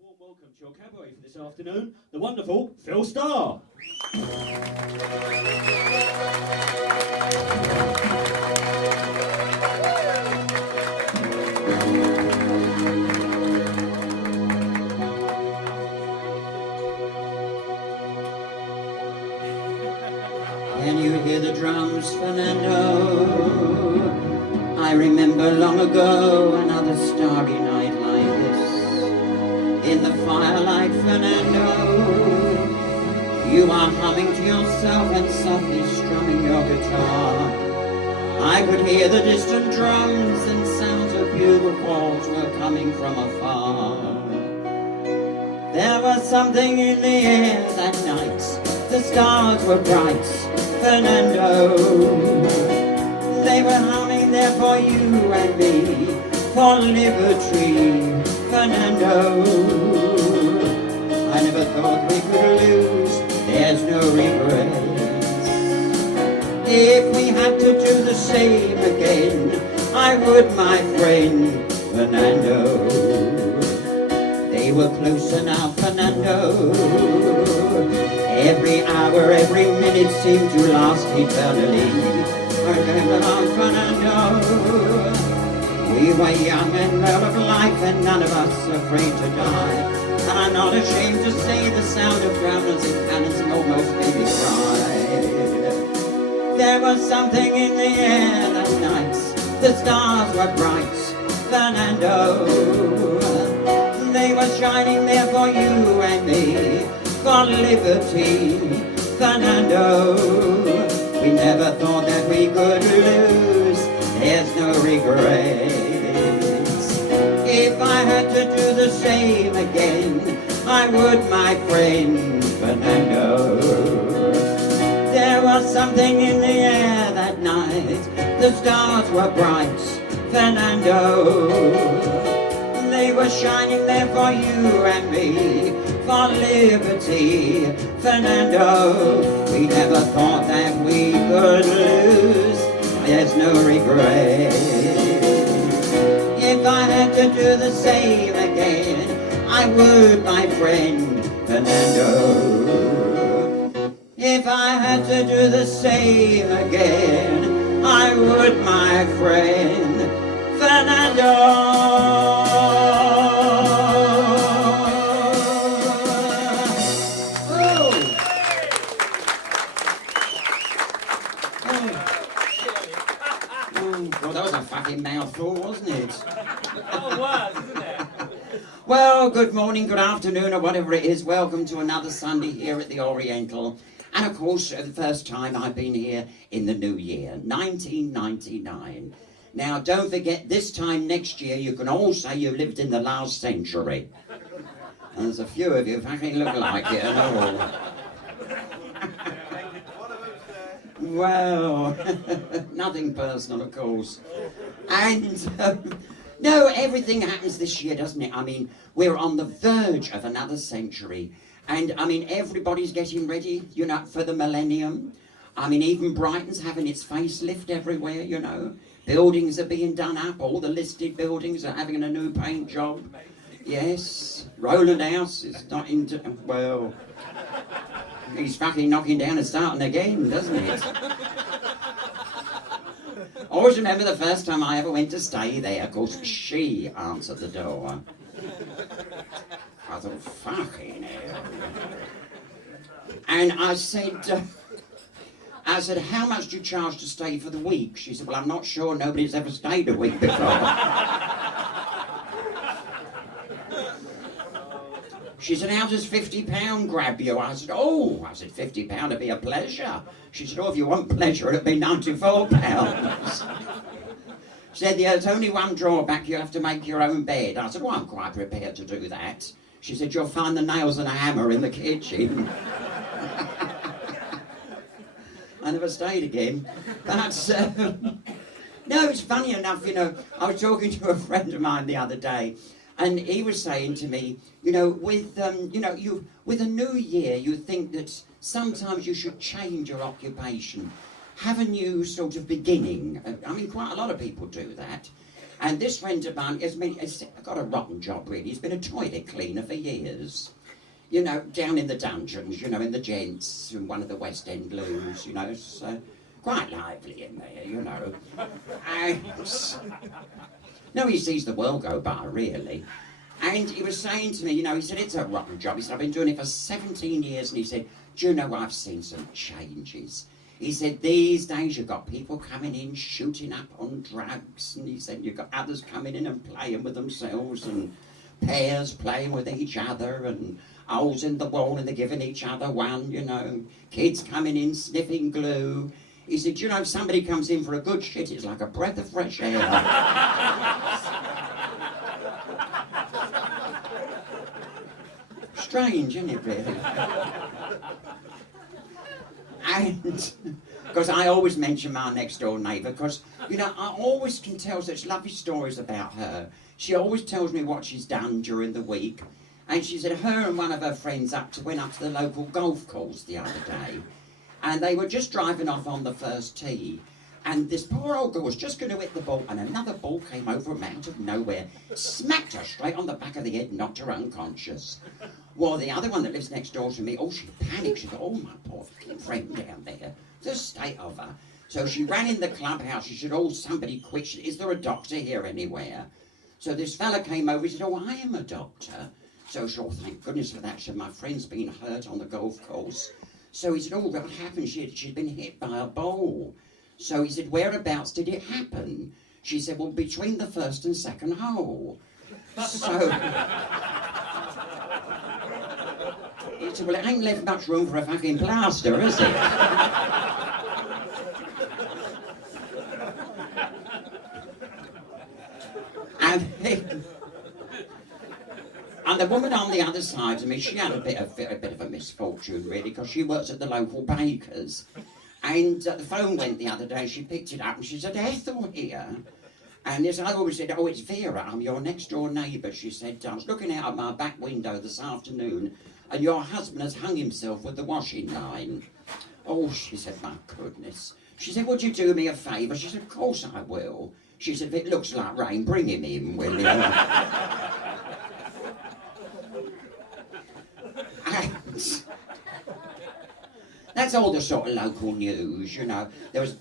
Warm welcome to your cabaret for this afternoon, the wonderful Phil Starr. Can you hear the drums, Fernando? I remember long ago another starry night like this. In the firelight, Fernando, you are humming to yourself and softly strumming your guitar. I could hear the distant drums and sounds of bugle calls were coming from afar. There was something in the air that night. The stars were bright, Fernando. They were humming there for you and me, for liberty, Fernando. I never thought we could lose, there's no regrets. If we had to do the same again, I would, my friend, Fernando. They were closer now, Fernando. Every hour, every minute seemed to last eternally. Fernando. We were young and full of life and none of us afraid to die. And I'm not ashamed to say the sound of drums and cannons almost made me cry. There was something in the air that night. The stars were bright, Fernando. They were shining there for you and me, for liberty, Fernando. We never thought that we could lose, there's no regrets. If I had to do the same again, I would, my friend, Fernando. There was something in the air that night, the stars were bright, Fernando. They were shining there for you and me, for liberty, Fernando. We never thought that we could lose, there's no regret. If I had to do the same again, I would, my friend, Fernando. If I had to do the same again, I would, my friend, Fernando. Well, that was a fucking mouthful, wasn't it? Oh, it was, isn't it? Well, good morning, good afternoon, or whatever it is. Welcome to another Sunday here at the Oriental. And of course, the first time I've been here in the new year, 1999. Now, don't forget, this time next year, you can all say you lived in the last century. And there's a few of you fucking look like it and all. Well, nothing personal, of course. And, no, everything happens this year, doesn't it? I mean, we're on the verge of another century. And, I mean, everybody's getting ready, you know, for the millennium. I mean, even Brighton's having its facelift everywhere, you know. Buildings are being done up. All the listed buildings are having a new paint job. Yes. Roland House is not into... Well... He's fucking knocking down and starting again, doesn't it? I always remember the first time I ever went to stay there. Of course, she answered the door. I thought, fucking hell. And I said, how much do you charge to stay for the week? She said, well, I'm not sure. Nobody's ever stayed a week before. She said, how does £50 grab you? I said, £50 would be a pleasure. She said, if you want pleasure, it'd be £94. She said, there's only one drawback, you have to make your own bed. I said, well, I'm quite prepared to do that. She said, you'll find the nails and a hammer in the kitchen. I never stayed again. But, no, it's funny enough, you know, I was talking to a friend of mine the other day, and he was saying to me, you know, with a new year, you think that sometimes you should change your occupation, have a new sort of beginning. I mean, quite a lot of people do that. And this friend of mine has got a rotten job, really. He's been a toilet cleaner for years. You know, down in the dungeons, you know, in the gents, in one of the West End loos, you know. It's quite lively in there, you know. And no, he sees the world go by, really. And he was saying to me, you know, he said, it's a rotten job. He said, I've been doing it for 17 years. And he said, do you know, I've seen some changes. He said, these days you've got people coming in, shooting up on drugs. And he said, you've got others coming in and playing with themselves, and pairs playing with each other, and holes in the wall and they're giving each other one, you know. Kids coming in, sniffing glue. He said, you know, if somebody comes in for a good shit, it's like a breath of fresh air. Strange, isn't it, really? And because I always mention my next door neighbour, because, you know, I always can tell such lovely stories about her. She always tells me what she's done during the week. And she said her and one of her friends went up to the local golf course the other day. And they were just driving off on the first tee. And this poor old girl was just going to hit the ball, and another ball came over them out of nowhere, smacked her straight on the back of the head, knocked her unconscious. Well, the other one that lives next door to me, oh, she panicked. She thought, oh, my poor friend down there, the state of her. So she ran in the clubhouse. She said, oh, somebody quick, is there a doctor here anywhere? So this fella came over. He said, oh, I am a doctor. So she said, oh, thank goodness for that. She said, my friend's been hurt on the golf course. So he said, oh, what happened? She'd been hit by a ball. So he said, whereabouts did it happen? She said, well, between the first and second hole. So he said, well, it ain't left much room for a fucking plaster, is it? And the woman on the other side of me, she had a bit of a misfortune, really, because she works at the local baker's. And the phone went the other day, she picked it up and she said, Ethel here. And this other woman said, oh, it's Vera, I'm your next door neighbour. She said, I was looking out of my back window this afternoon and your husband has hung himself with the washing line. Oh, she said, my goodness. She said, would you do me a favour? She said, of course I will. She said, if it looks like rain, bring him in, will you? That's all the sort of local news, you know. I was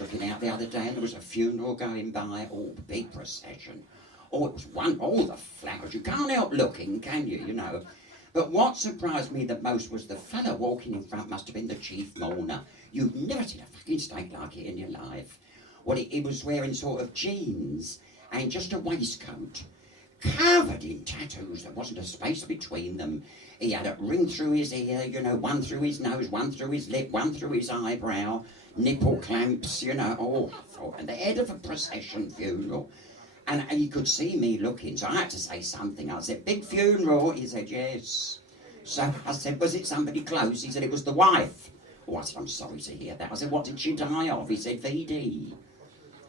looking out the other day and there was a funeral going by, oh, big procession. Oh, it was all the flowers. You can't help looking, can you, you know. But what surprised me the most was the fella walking in front must have been the chief mourner. You've never seen a fucking state like it in your life. Well, he was wearing sort of jeans and just a waistcoat, covered in tattoos. There wasn't a space between them. He had a ring through his ear, you know, one through his nose, one through his lip, one through his eyebrow, nipple clamps, you know, oh, I thought, and the head of a procession funeral. And he could see me looking, so I had to say something. I said, big funeral? He said, yes. So I said, was it somebody close? He said, it was the wife. Oh, I said, I'm sorry to hear that. I said, what did she die of? He said, VD.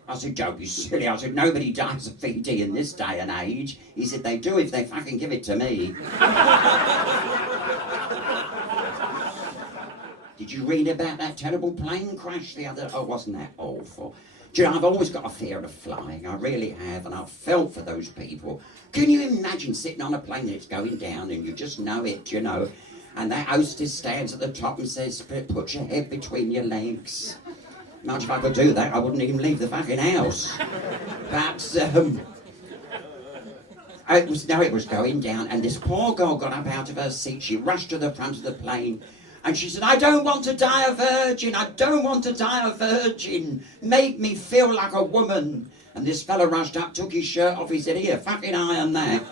I said, don't be silly. I said, nobody dies of VD in this day and age. He said, they do if they fucking give it to me. Did you read about that terrible plane crash the other... Oh, wasn't that awful? Do you know, I've always got a fear of flying. I really have, and I've felt for those people. Can you imagine sitting on a plane and it's going down and you just know it, you know? And that hostess stands at the top and says, put your head between your legs. Much if I could do that, I wouldn't even leave the fucking house. But, it was going down, and this poor girl got up out of her seat. She rushed to the front of the plane, and she said, I don't want to die a virgin. I don't want to die a virgin. Make me feel like a woman. And this fella rushed up, took his shirt off. He said, here, fucking iron that.